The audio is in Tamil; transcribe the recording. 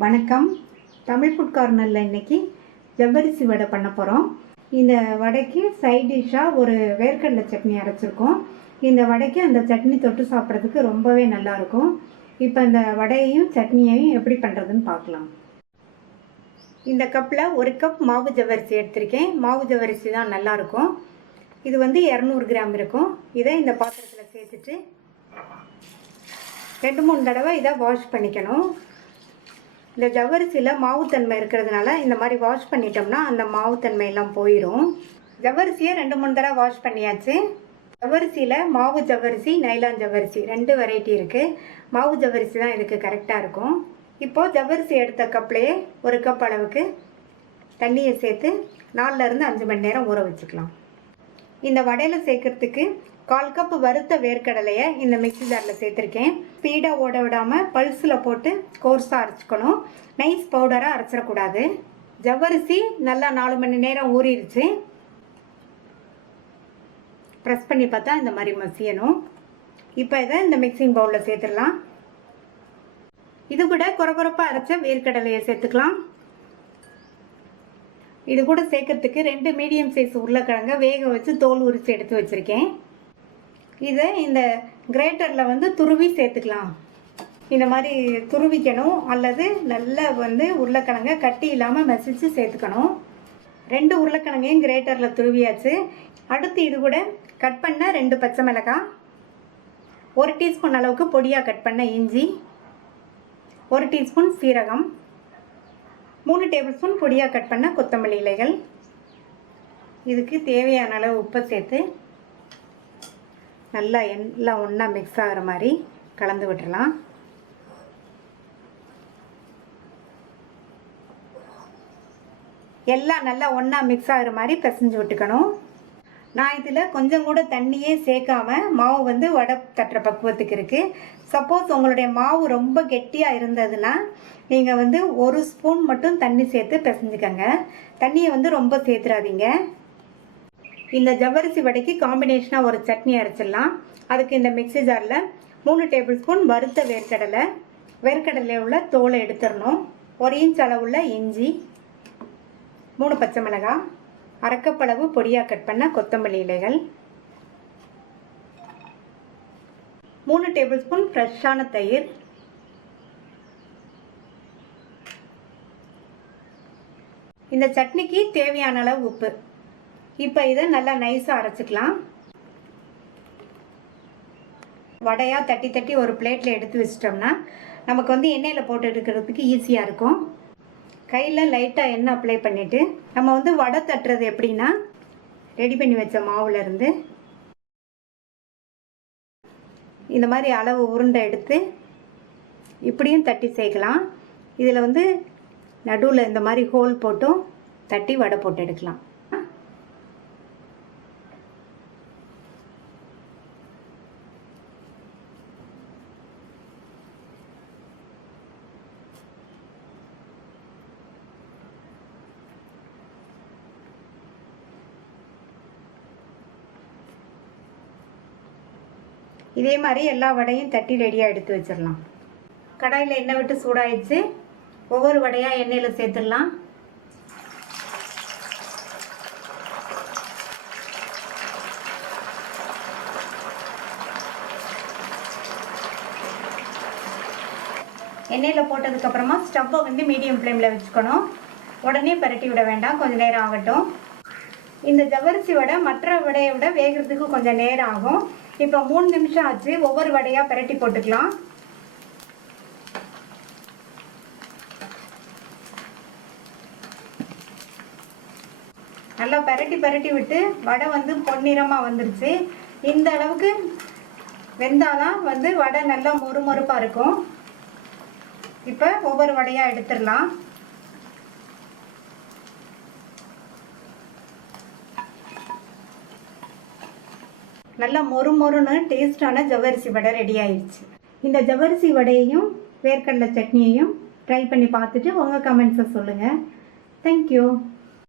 வணக்கம். தமிழ் ஃபுட் கார்னரில் இன்றைக்கி ஜவ்வரிசி வடை பண்ண போகிறோம். இந்த வடைக்கு சைட் டிஷ்ஷாக ஒரு வேர்க்கடலை சட்னி அரைச்சிருக்கோம். இந்த வடைக்கு அந்த சட்னி தொட்டு சாப்பிட்றதுக்கு ரொம்பவே நல்லாயிருக்கும். இப்போ இந்த வடையையும் சட்னியையும் எப்படி பண்ணுறதுன்னு பார்க்கலாம். இந்த கப்பில் 1 கப் மாவு ஜவ்வரிசி எடுத்திருக்கேன். மாவு ஜவ்வரிசி தான் நல்லாயிருக்கும். இது 200 கிராம் இருக்கும். இதை இந்த பாத்திரத்தில் சேர்த்துட்டு 2-3 தடவை இதை வாஷ் பண்ணிக்கணும். இந்த ஜவ்வரிசியில் மாவுத்தன்மை இருக்கிறதுனால இந்த மாதிரி வாஷ் பண்ணிட்டோம்னா அந்த மாவுத்தன்மையெல்லாம் போயிடும். ஜவ்வரிசியை 2-3 தடவை வாஷ் பண்ணியாச்சு. ஜவ்வரிசியில் மாவு ஜவ்வரிசி, நைலான் ஜவ்வரிசி 2 வெரைட்டி இருக்குது. மாவு ஜவ்வரிசி தான் இதுக்கு கரெக்டாக இருக்கும். இப்போது ஜவ்வரிசி எடுத்த கப்லேயே 1 கப் அளவுக்கு தண்ணியை சேர்த்து 4லேருந்து 5 மணி நேரம் ஊற வச்சுக்கலாம். இந்த வடையில் சேர்க்கறதுக்கு 1/4 கப் வறுத்த வேர்க்கடலையை இந்த மிக்ஸி ஜாரில் சேர்த்துருக்கேன். ஸ்பீடாக ஓட விடாமல் பல்ஸில் போட்டு கோர்ஸாக அரைச்சிக்கணும். நைஸ் பவுடராக அரைச்சிடக்கூடாது. ஜவ்வரிசி நல்லா 4 மணி நேரம் ஊறிடுச்சு. ப்ரெஸ் பண்ணி பார்த்தா இந்த மாதிரி மசியணும். இப்போ இதை இந்த மிக்சிங் பவுலில் சேர்த்துடலாம். இது கூட கொரகொரப்பாக அரைச்ச வேர்க்கடலையை சேர்த்துக்கலாம். இது கூட சேர்க்கறதுக்கு 2 மீடியம் சைஸ் உருளைக்கிழங்க வேக வச்சு தோல் உரித்து எடுத்து வச்சுருக்கேன். இதை இந்த கிரேட்டரில் துருவி சேர்த்துக்கலாம். இந்த மாதிரி துருவிக்கணும், அல்லது நல்லா உருளைக்கிழங்க கட்டி இல்லாமல் மசிச்சு சேர்த்துக்கணும். 2 உருளைக்கிழங்கையும் கிரேட்டரில் துருவியாச்சு. அடுத்து இது கூட கட் பண்ண 2 பச்சை மிளகாய், 1 டீஸ்பூன் அளவுக்கு பொடியாக கட் பண்ண இஞ்சி, 1 டீஸ்பூன் சீரகம், 3 டேபிள் ஸ்பூன் பொடியாக கட் பண்ண கொத்தமல்லி இலைகள். இதுக்கு தேவையான அளவு உப்பை சேர்த்து நல்லா எல்லாம் ஒன்றா மிக்ஸ் ஆகிற மாதிரி கலந்து விட்டுறலாம். எல்லாம் நல்லா ஒன்றா மிக்ஸ் ஆகிற மாதிரி பிசைஞ்சு விட்டுக்கணும். நான் இதில் கொஞ்சம் கூட தண்ணியே சேர்க்காம மாவு வடை தட்டுற பக்குவத்துக்கு இருக்குது. சப்போஸ் உங்களுடைய மாவு ரொம்ப கெட்டியாக இருந்ததுன்னா நீங்கள் 1 ஸ்பூன் மட்டும் தண்ணி சேர்த்து பிசைஞ்சுக்கங்க. தண்ணியை ரொம்ப சேர்த்துறாதீங்க. இந்த ஜவ்வரிசி வடைக்கு காம்பினேஷனாக ஒரு சட்னி அரைச்சிடலாம். அதுக்கு இந்த மிக்ஸி ஜாரில் 3 டேபிள் ஸ்பூன் வறுத்த வேர்க்கடலை உள்ள தோலை எடுத்துடணும். 1 இன்ச் அளவுள்ள இஞ்சி, 3 பச்சை மிளகாய், 1/2 கப் அளவு பொடியாக கட் பண்ண கொத்தமல்லி இலைகள், 3 டேபிள் ஸ்பூன் ஃப்ரெஷ்ஷான தயிர், இந்த சட்னிக்கு தேவையான அளவு உப்பு. இப்போ இதை நல்லா நைஸாக அரைச்சிக்கலாம். வடையாக தட்டி தட்டி ஒரு பிளேட்டில் எடுத்து வச்சிட்டோம்னா நமக்கு எண்ணெயில் போட்டு எடுக்கிறதுக்கு ஈஸியாக இருக்கும். கையில் லைட்டாக எண்ணெய் அப்ளை பண்ணிவிட்டு நம்ம வடை தட்டுறது எப்படின்னா, ரெடி பண்ணி வச்ச மாவுலேருந்து இந்த மாதிரி அளவு உருண்டை எடுத்து இப்படியும் தட்டி சேர்க்கலாம். இதில் நடுவில் இந்த மாதிரி ஹோல் போட்டும் தட்டி வடை போட்டு எடுக்கலாம். இதே மாதிரி எல்லா வடையும் தட்டி ரெடியாக எடுத்து வச்சிடலாம். கடாயில் எண்ணெய் விட்டு சூடாயிடுச்சு. ஒவ்வொரு வடையாக எண்ணெயில் சேர்த்துடலாம். எண்ணெயில் போட்டதுக்கப்புறமா ஸ்டவ்வை மீடியம் ஃப்ளேமில் வச்சுக்கணும். உடனே பரட்டி விட வேண்டாம், கொஞ்சம் நேரம் ஆகட்டும். இந்த ஜவ்வரிசி வடை மற்ற வடையை விட வேகிறதுக்கு கொஞ்சம் நேரம் ஆகும். இப்போ 3 நிமிஷம் ஆச்சு. ஒவ்வொரு வடையாக பரட்டி போட்டுக்கலாம். நல்லா பரட்டி விட்டு வடை பொன்னிறமாக வந்துருச்சு. இந்த அளவுக்கு வெந்தாதான் வடை நல்லா மொறுமொறுப்பாக இருக்கும். இப்போ ஒவ்வொரு வடையாக எடுத்துடலாம். நல்லா மொறுமொறுன்னு டேஸ்டான ஜவ்வரிசி வடை ரெடி ஆயிடுச்சு. இந்த ஜவ்வரிசி வடையையும் வேர்க்கடலை சட்னியையும் ட்ரை பண்ணி பார்த்துட்டு உங்கள் கமெண்ட்ஸை சொல்லுங்கள். தேங்க்யூ.